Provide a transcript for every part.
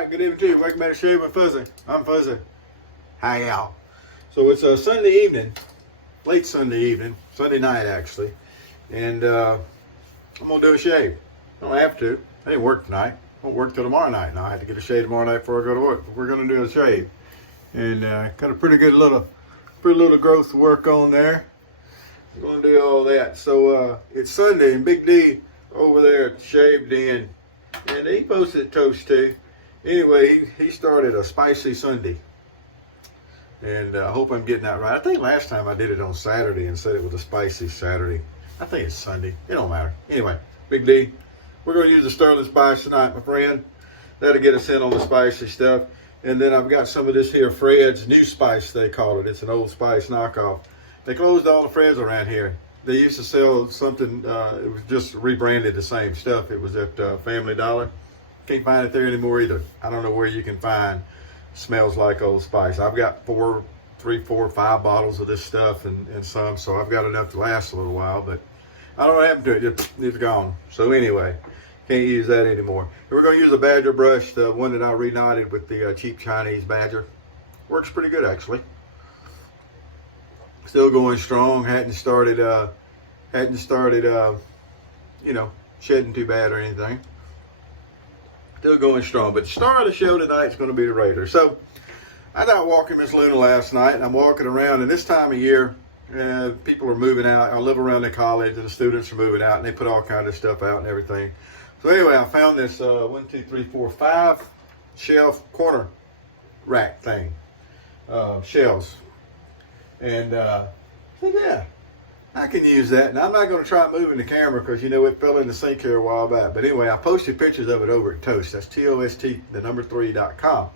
Alright, good evening to you. Welcome back to Shave with Fuzzy. I'm Fuzzy. Hi, y'all. So it's a Sunday evening, late Sunday evening, Sunday night actually, and I'm going to do a shave. I don't have to. I didn't work tonight. I won't work till tomorrow night. Now I have to get a shave tomorrow night before I go to work. But we're going to do a shave. And got a pretty little growth to work on there. We're going to do all that. So it's Sunday, and Big D over there shaved in, and he posted toast too. Anyway, he started a spicy Sunday, and I hope I'm getting that right. I think last time I did it on Saturday and said it was a spicy Saturday. I think it's Sunday. It don't matter. Anyway, Big D, we're going to use the Stirling Spice tonight, my friend. That'll get us in on the spicy stuff. And then I've got some of this here Fred's New Spice, they call it. It's an Old Spice knockoff. They closed all the Fred's around here. They used to sell something, it was just rebranded the same stuff. It was at Family Dollar. Can't find it there anymore either. I don't know where you can find smells like Old Spice. I've got 3, 4, 5 bottles of this stuff and some, so I've got enough to last a little while, but I don't know what happened to it. It's gone. So anyway, can't use that anymore. And we're going to use a Badger brush, the one that I reknotted with the cheap Chinese Badger. Works pretty good, actually. Still going strong. Hadn't started, you know, shedding too bad or anything. Still going strong. But the star of the show tonight is going to be the Razor. So I was out walking Miss Luna last night, and I'm walking around, and this time of year, people are moving out. I live around the college, and the students are moving out, and they put all kinds of stuff out and everything. So anyway, I found this 5 shelf corner rack thing, shelves. And I said, yeah, I can use that. Now, I'm not going to try moving the camera because, you know, it fell in the sink here a while back. But anyway, I posted pictures of it over at Toast. That's TOST3.com.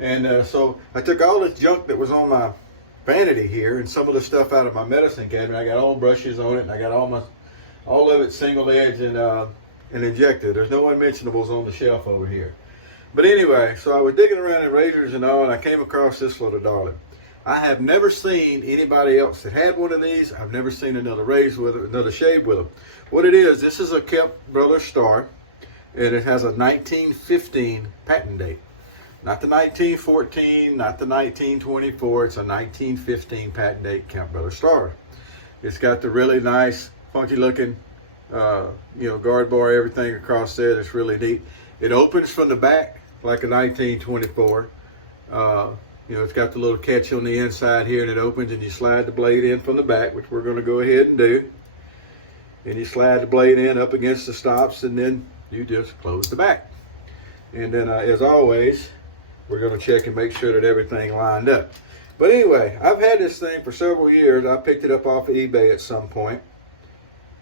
And so I took all this junk that was on my vanity here and some of the stuff out of my medicine cabinet. I got all brushes on it, and I got all of it single edge and injected. There's no unmentionables on the shelf over here. But anyway, so I was digging around in razors and all, and I came across this little darling. I have never seen anybody else that had one of these. I've never seen another shave with them. What it is, this is a Kampfe Bro star, and it has a 1915 patent date. Not the 1914, not the 1924. It's a 1915 patent date Kampfe Bro star. It's got the really nice, funky looking, you know, guard bar, everything across there. That's really neat. It opens from the back like a 1924. You know, it's got the little catch on the inside here, and it opens, and you slide the blade in from the back, which we're going to go ahead and do. And you slide the blade in up against the stops, and then you just close the back. And then, as always, we're going to check and make sure that everything lined up. But anyway, I've had this thing for several years. I picked it up off of eBay at some point,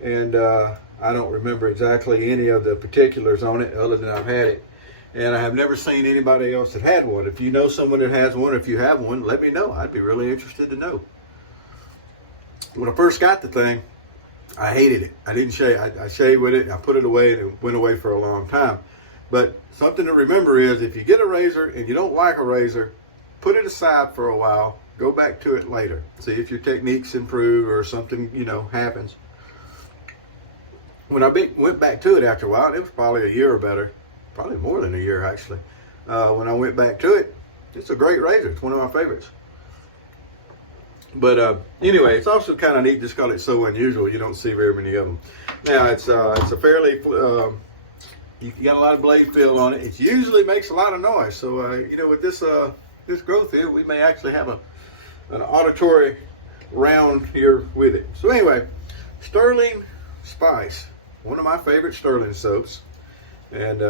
and I don't remember exactly any of the particulars on it other than I've had it. And I have never seen anybody else that had one. If you know someone that has one, if you have one, let me know. I'd be really interested to know. When I first got the thing, I hated it. I didn't shave. I shaved with it, I put it away, and it went away for a long time. But something to remember is if you get a razor and you don't like a razor, put it aside for a while. Go back to it later. See if your techniques improve or something, you know, happens. When I went back to it after a while, and it was probably a year or better, probably more than a year actually, when I went back to it, it's a great razor. It's one of my favorites. But anyway, it's also kind of neat just because it's so unusual. You don't see very many of them. Now, it's a fairly, you got a lot of blade feel on it. It usually makes a lot of noise. So, you know, with this this growth here, we may actually have an auditory round here with it. So anyway, Stirling Spice, one of my favorite Stirling soaps. And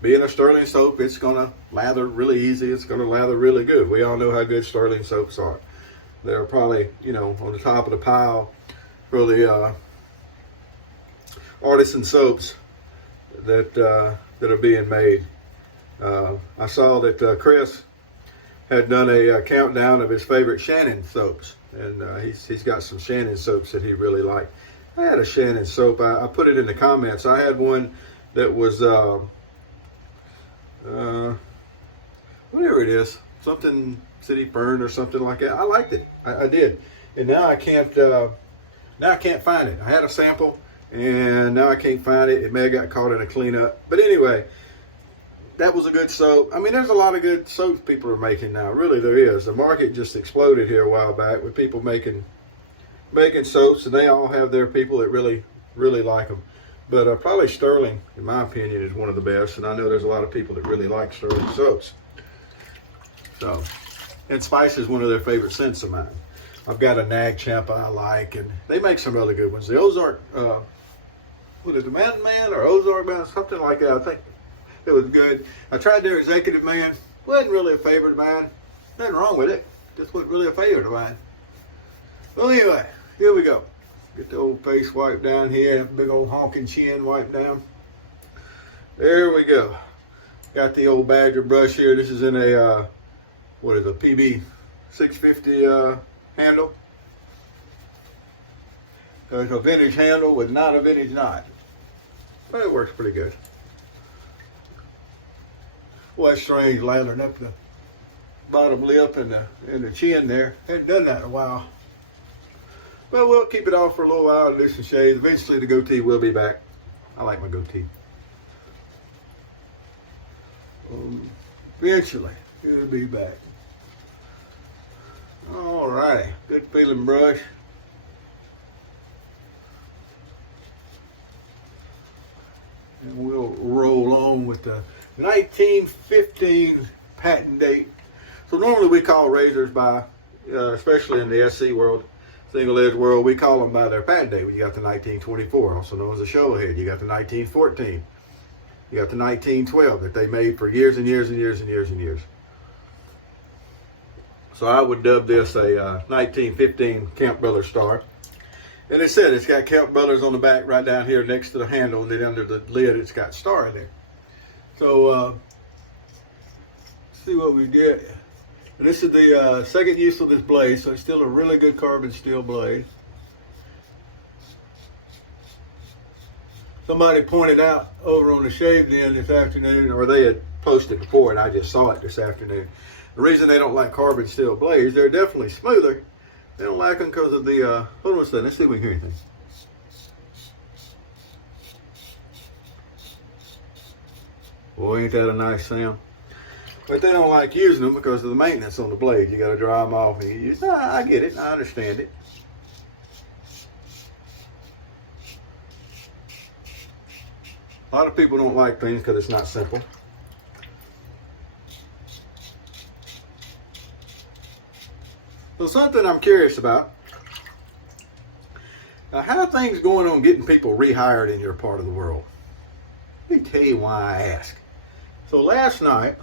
being a Stirling soap, it's going to lather really easy. It's going to lather really good. We all know how good Stirling soaps are. They're probably, you know, on the top of the pile for the artisan soaps that are being made. I saw that Chris had done a countdown of his favorite Shannon soaps. And he's got some Shannon soaps that he really liked. I had a Shannon soap. I put it in the comments. I had one that was whatever it is, something City Fern or something like that. I liked it. I did. And now I can't find it. I had a sample, and now I can't find it. It may have got caught in a cleanup. But anyway, that was a good soap. I mean, there's a lot of good soaps people are making now. Really, there is. The market just exploded here a while back with people making soaps, and they all have their people that really like them. But probably Stirling, in my opinion, is one of the best, and I know there's a lot of people that really like Stirling soaps. So, and Spice is one of their favorite scents of mine. I've got a Nag Champa I like, and they make some other good ones. The Ozark, what is it, the Mountain Man or Ozark Man, something like that. I think it was good. I tried their Executive Man. Wasn't really a favorite of mine. Nothing wrong with it. Just wasn't really a favorite of mine. Well, anyway, here we go. Get the old face wiped down here. Big old honking chin wiped down. There we go. Got the old Badger brush here. This is in a, what is it, a PB 650 handle. It's a vintage handle with not a vintage knot. But it works pretty good. Well, that's strange, lathering up the bottom lip and the chin there. Hadn't done that in a while. Well, we'll keep it off for a little while and do some shades. Eventually the goatee will be back. I like my goatee. Eventually it'll be back. All righty, good feeling brush. And we'll roll on with the 1915 patent date. So normally we call razors by, especially in the SC world, single edge world, we call them by their patent date. You got the 1924, also known as a showhead. You got the 1914. You got the 1912 that they made for years and years and years and years and years. So I would dub this a 1915 Camp Brothers star. And it said it's got Camp Brothers on the back right down here next to the handle, and then under the lid it's got star in there. So see what we get. And this is the second use of this blade, so it's still a really good carbon steel blade. Somebody pointed out over on the Shaved End this afternoon, or they had posted before and I just saw it this afternoon. The reason they don't like carbon steel blades, they're definitely smoother. They don't like them because of the, hold on a second, let's see if we can hear anything. Boy, ain't that a nice sound. But they don't like using them because of the maintenance on the blade. You got to dry them off. And I get it. I understand it. A lot of people don't like things because it's not simple. So something I'm curious about. How are things going on getting people rehired in your part of the world? Let me tell you why I ask. So last night,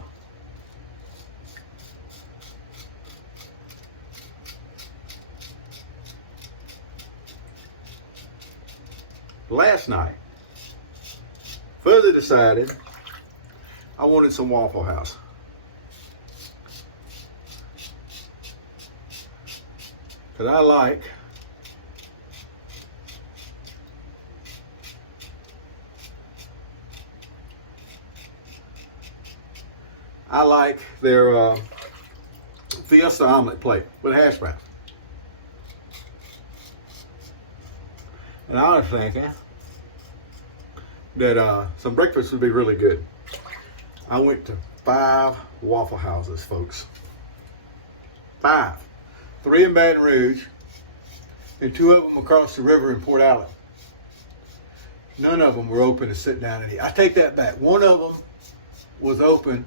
further decided I wanted some Waffle House. Because I like their Fiesta omelet plate with hash browns. And I was thinking that some breakfast would be really good. I went to 5 Waffle Houses, folks. 5. 3 in Baton Rouge, and 2 of them across the river in Port Allen. None of them were open to sit down and eat. I take that back. One of them was open,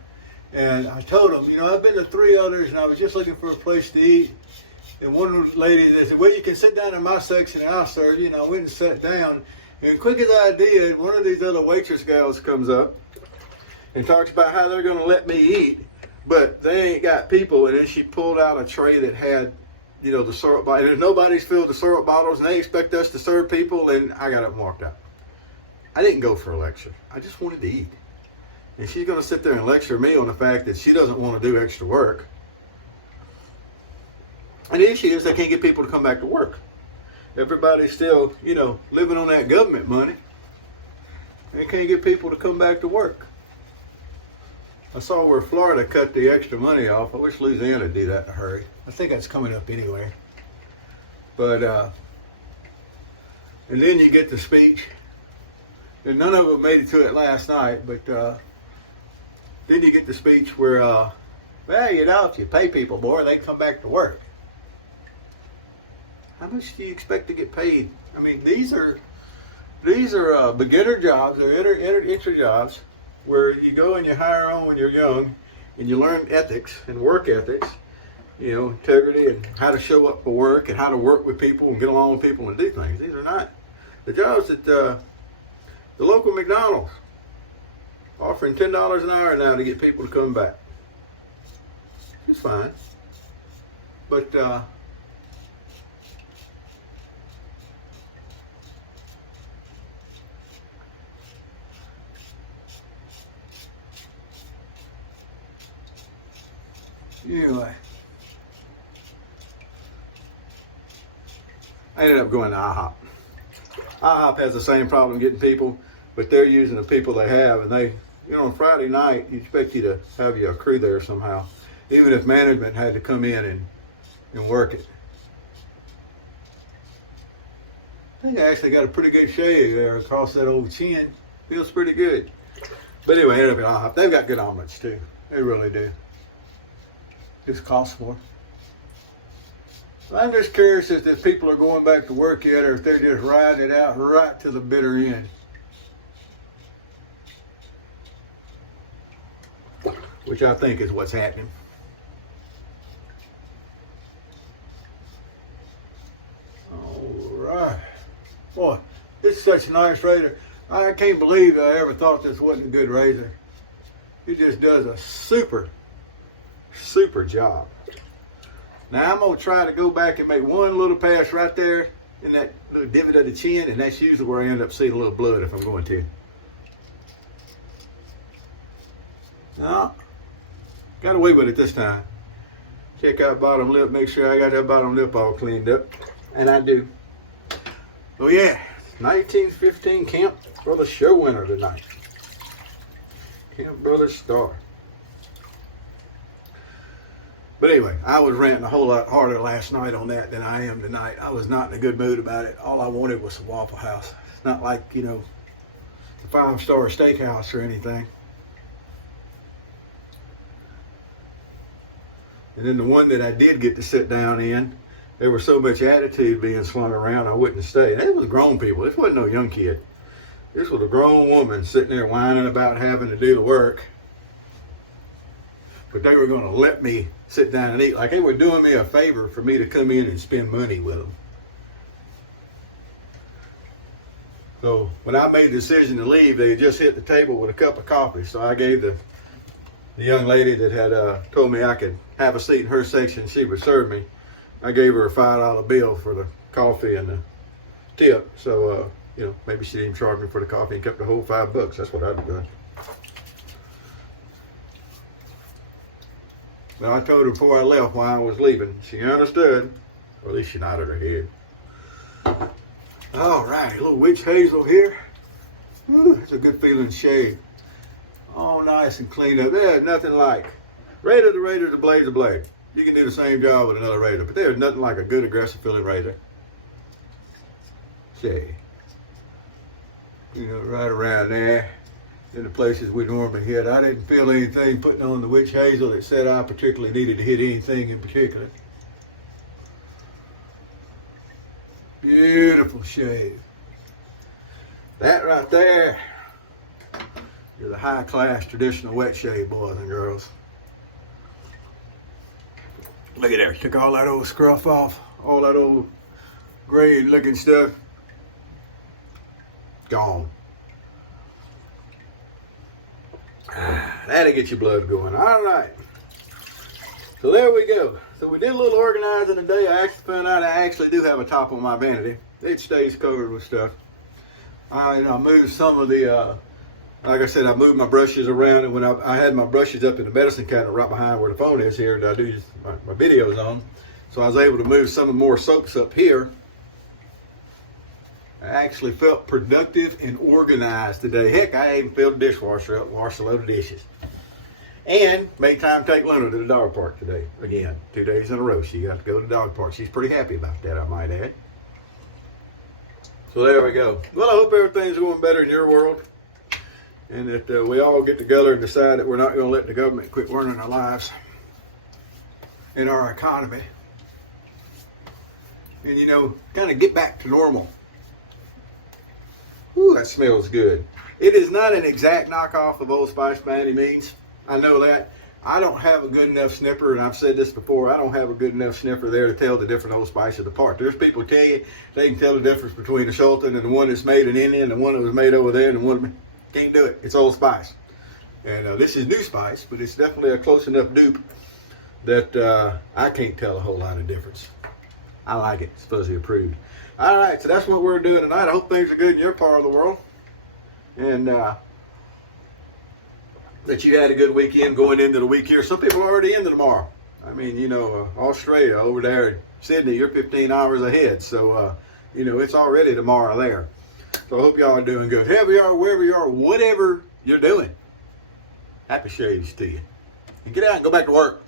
and I told them, I've been to 3 others, and I was just looking for a place to eat. And one of the ladies, they said, well, you can sit down in my section, and I'll serve you. And I went and sat down. And quick as I did, one of these other waitress gals comes up and talks about how they're going to let me eat, but they ain't got people. And then she pulled out a tray that had, the syrup bottle. And nobody's filled the syrup bottles, and they expect us to serve people. And I got up and walked out. I didn't go for a lecture. I just wanted to eat. And she's going to sit there and lecture me on the fact that she doesn't want to do extra work. And the issue is they can't get people to come back to work. Everybody's still, living on that government money. They can't get people to come back to work. I saw where Florida cut the extra money off. I wish Louisiana would do that in a hurry. I think that's coming up anyway. But, and then you get the speech. And none of them made it to it last night, but then you get the speech where, well, you know, if you pay people more, they come back to work. How much do you expect to get paid? I mean, these are beginner jobs, they're entry jobs, where you go and you hire on when you're young, and you learn ethics and work ethics, you know, integrity and how to show up for work and how to work with people and get along with people and do things. These are not the jobs that the local McDonald's offering $10 an hour now to get people to come back. It's fine, but anyway, I ended up going to IHOP. IHOP has the same problem getting people, but they're using the people they have, and they, you know, on Friday night, you expect you to have your crew there somehow, even if management had to come in and work it. I think I actually got a pretty good shave there across that old chin. Feels pretty good. But anyway, I ended up at IHOP. They've got good omelets too. They really do. Just costs more. I'm just curious if the people are going back to work yet, or if they're just riding it out right to the bitter end. Which I think is what's happening. All right. Boy, this is such a nice razor. I can't believe I ever thought this wasn't a good razor. It just does a super job. Now I'm going to try to go back and make one little pass right there in that little divot of the chin, and that's usually where I end up seeing a little blood if I'm going to. No, got away with it this time. Check out bottom lip, make sure I got that bottom lip all cleaned up, and I do. Oh yeah, 1915 Camp Brother Show winner tonight. Camp Brother Star. But anyway, I was ranting a whole lot harder last night on that than I am tonight. I was not in a good mood about it. All I wanted was a Waffle House. It's not like, you know, the 5-star steakhouse or anything. And then the one that I did get to sit down in, there was so much attitude being slung around, I wouldn't stay. And it was grown people. This wasn't no young kid. This was a grown woman sitting there whining about having to do the work. But they were going to let me sit down and eat, like they were doing me a favor for me to come in and spend money with them. So when I made the decision to leave, they had just hit the table with a cup of coffee. So I gave the young lady that had told me I could have a seat in her section, she would serve me. I gave her a $5 bill for the coffee and the tip. So, you know, maybe she didn't charge me for the coffee and kept the whole $5. That's what I'd have done. Well, I told her before I left why I was leaving. She understood, or at least she nodded her head. All right, a little witch hazel here. Ooh, it's a good feeling shave. All nice and cleaned up. There's nothing like razor to razor, the blade to blade. You can do the same job with another razor, but there's nothing like a good aggressive feeling razor. See, you know, right around there. In the places we normally hit. I didn't feel anything putting on the witch hazel that said I particularly needed to hit anything in particular. Beautiful shave. That right there is the high class traditional wet shave, boys and girls. Look at there, took all that old scruff off, all that old gray looking stuff. Gone. That'll get your blood going. All right. So there we go. So we did a little organizing today. I actually found out I actually do have a top on my vanity. It stays covered with stuff. I moved some of the, like I said, I moved my brushes around, and when I had my brushes up in the medicine cabinet right behind where the phone is here that I do my videos on. So I was able to move some more soaps up here. I actually felt productive and organized today. Heck, I even filled the dishwasher up, washed a load of dishes. And made time to take Luna to the dog park today. Again, 2 days in a row she got to go to the dog park. She's pretty happy about that, I might add. So there we go. Well, I hope everything's going better in your world. and that we all get together and decide that we're not going to let the government quit running our lives and our economy. And, you know, kind of get back to normal. Ooh, that smells good. It is not an exact knockoff of Old Spice by any means. I know that. I don't have a good enough sniffer, and I've said this before, I don't have a good enough sniffer there to tell the different Old Spices apart. There's people tell you they can tell the difference between the Sultan and the one that's made in India and the one that was made over there and the one can't do it. It's Old Spice. And this is New Spice, but it's definitely a close enough dupe that I can't tell a whole lot of difference. I like it. It's fuzzy approved. All right, so that's what we're doing tonight. I hope things are good in your part of the world. And that you had a good weekend going into the week here. Some people are already into tomorrow. I mean, you know, Australia over there in Sydney, you're 15 hours ahead. So, you know, it's already tomorrow there. So I hope y'all are doing good. Wherever you are, wherever you are, whatever you're doing, happy shaves to you. And get out and go back to work.